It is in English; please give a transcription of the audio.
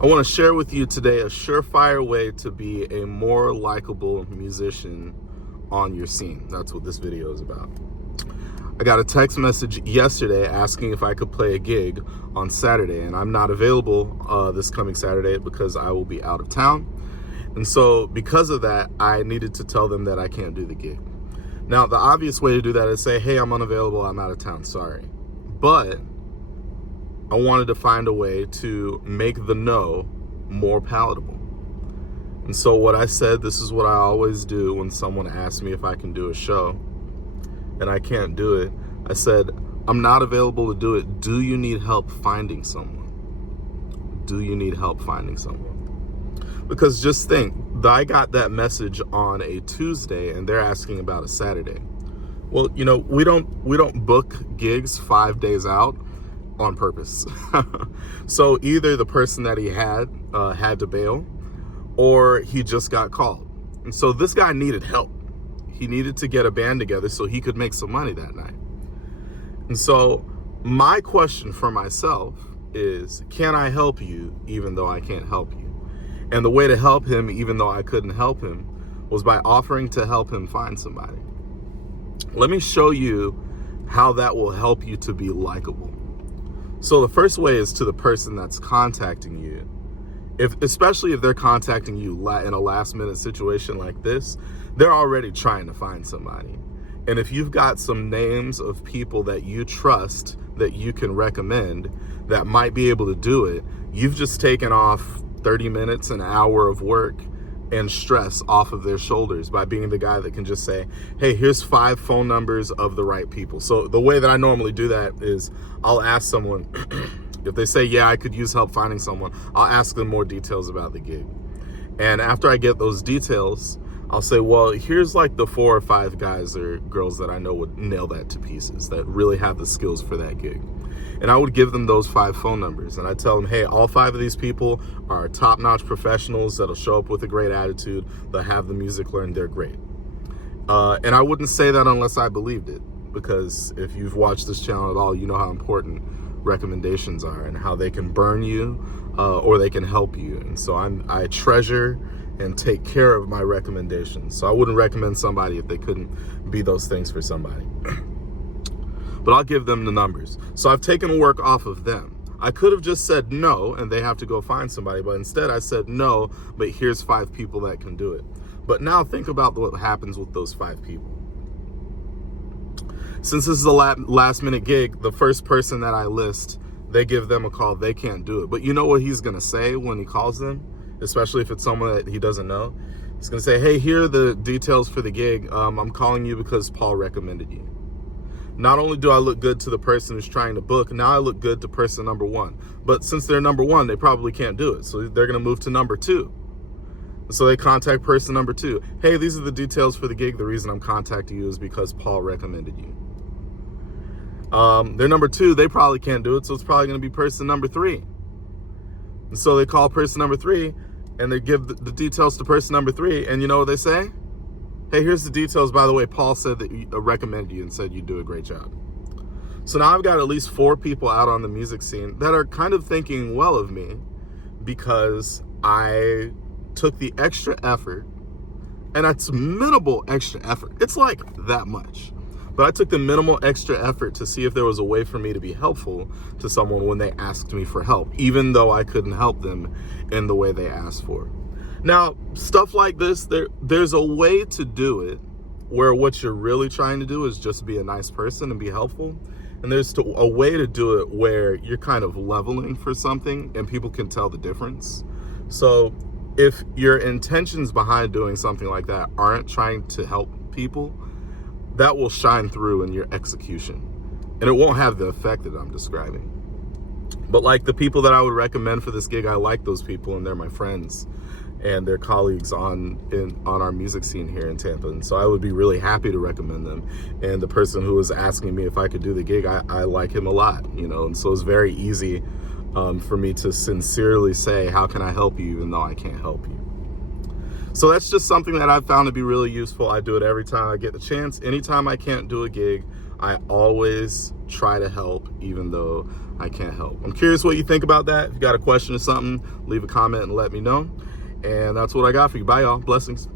I want to share with you today a surefire way to be a more likable musician on your scene. That's what this video is about. I got a text message yesterday asking if I could play a gig on Saturday, and I'm not available this coming Saturday because I will be out of town. And so because of that, I needed to tell them that I can't do the gig. Now, the obvious way to do that is say, hey, I'm unavailable, I'm out of town, sorry. But I wanted to find a way to make the no more palatable. And so what I said, this is what I always do when someone asks me if I can do a show and I can't do it. I said, I'm not available to do it. Do you need help finding someone? Do you need help finding someone? Because just think, I got that message on a Tuesday and they're asking about a Saturday. Well, you know, we don't book gigs 5 days out on purpose. So either the person that he had to bail, or he just got called. And so this guy needed help. He needed to get a band together so he could make some money that night. And so my question for myself is, can I help you even though I can't help you? And the way to help him, even though I couldn't help him, was by offering to help him find somebody. Let me show you how that will help you to be likable. So the first way is to the person that's contacting you. Especially if they're contacting you in a last minute situation like this, they're already trying to find somebody. And if you've got some names of people that you trust that you can recommend that might be able to do it, you've just taken off 30 minutes, an hour of work and stress off of their shoulders by being the guy that can just say, hey, here's 5 phone numbers of the right people. So the way that I normally do that is I'll ask someone, if they say, yeah, I could use help finding someone, I'll ask them more details about the gig. And after I get those details, I'll say, well, here's like the 4 or 5 guys or girls that I know would nail that to pieces, that really have the skills for that gig. And I would give them those 5 phone numbers. And I tell them, hey, all 5 of these people are top-notch professionals that'll show up with a great attitude. They'll have the music learned. They're great. And I wouldn't say that unless I believed it, because if you've watched this channel at all, you know how important recommendations are and how they can burn you or they can help you. And so I treasure and take care of my recommendations. So I wouldn't recommend somebody if they couldn't be those things for somebody. But I'll give them the numbers. So I've taken work off of them. I could have just said no and they have to go find somebody, but instead I said no, but here's 5 people that can do it. But now think about what happens with those 5 people. Since this is a last minute gig, the first person that I list, they give them a call, they can't do it. But you know what he's gonna say when he calls them, especially if it's someone that he doesn't know? He's gonna say, hey, here are the details for the gig. I'm calling you because Paul recommended you. Not only do I look good to the person who's trying to book, now I look good to person number 1. But since they're number 1, they probably can't do it. So they're gonna move to number 2. So they contact person number 2. Hey, these are the details for the gig. The reason I'm contacting you is because Paul recommended you. They're number 2, they probably can't do it. So it's probably gonna be person number 3. And so they call person number 3 and they give the details to person number 3. And you know what they say? Hey, here's the details. By the way, Paul said that he recommended you and said you do a great job. So now I've got at least 4 people out on the music scene that are kind of thinking well of me because I took the extra effort, and it's minimal extra effort. It's like that much. But I took the minimal extra effort to see if there was a way for me to be helpful to someone when they asked me for help, even though I couldn't help them in the way they asked for. Now, stuff like this, there's a way to do it where what you're really trying to do is just be a nice person and be helpful. And there's a way to do it where you're kind of leveling for something and people can tell the difference. So if your intentions behind doing something like that aren't trying to help people, that will shine through in your execution. And it won't have the effect that I'm describing. But like the people that I would recommend for this gig, I like those people and they're my friends and their colleagues on our music scene here in Tampa. And so I would be really happy to recommend them. And the person who was asking me if I could do the gig, I like him a lot, you know? And so it's very easy for me to sincerely say, how can I help you, even though I can't help you? So that's just something that I've found to be really useful. I do it every time I get the chance. Anytime I can't do a gig, I always try to help, even though I can't help. I'm curious what you think about that. If you got a question or something, leave a comment and let me know. And that's what I got for you. Bye, y'all. Blessings.